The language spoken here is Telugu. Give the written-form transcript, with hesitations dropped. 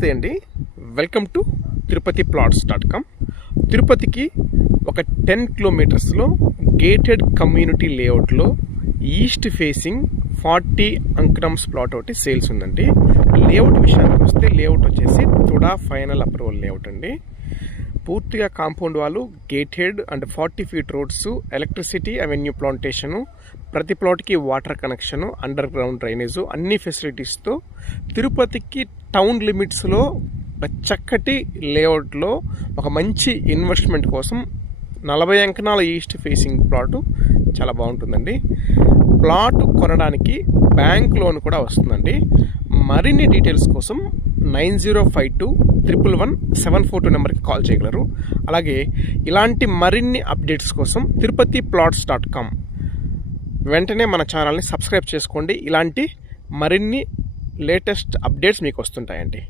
నమస్తే అండి. వెల్కమ్ టు తిరుపతి తిరుపతికి ఒక 10 కిలోమీటర్స్లో గేటెడ్ కమ్యూనిటీ లేఅవుట్లో ఈస్ట్ ఫేసింగ్ 40 అంకరమ్స్ ప్లాట్ ఒకటి సేల్స్ ఉందండి. లేఅవుట్ విషయానికి వస్తే లేఅవుట్ వచ్చేసి తుడా ఫైనల్ అప్రూవల్ లేఅవుట్ అండి. పూర్తిగా కాంపౌండ్ వాళ్ళు gated and 40 feet roads, electricity, avenue plantation, ప్రతి ప్లాట్కి water connection, underground drainage, అన్ని ఫెసిలిటీస్తో తిరుపతికి టౌన్ లిమిట్స్లో ఒక చక్కటి లేఅవుట్లో ఒక మంచి ఇన్వెస్ట్మెంట్ కోసం 40 అంకణాల ఈస్ట్ ఫేసింగ్ ప్లాటు చాలా బాగుంటుందండి. ప్లాట్ కొనడానికి బ్యాంక్ లోన్ కూడా వస్తుందండి. మరిన్ని డీటెయిల్స్ కోసం 9052111742 నెంబర్కి కాల్ చేయగలరు. అలాగే ఇలాంటి మరిన్ని అప్డేట్స్ కోసం tirupatiplots.com వెంటనే మన ఛానల్ని సబ్స్క్రైబ్ చేసుకోండి. ఇలాంటి మరిన్ని లేటెస్ట్ అప్డేట్స్ మీకు వస్తుంటాయండి.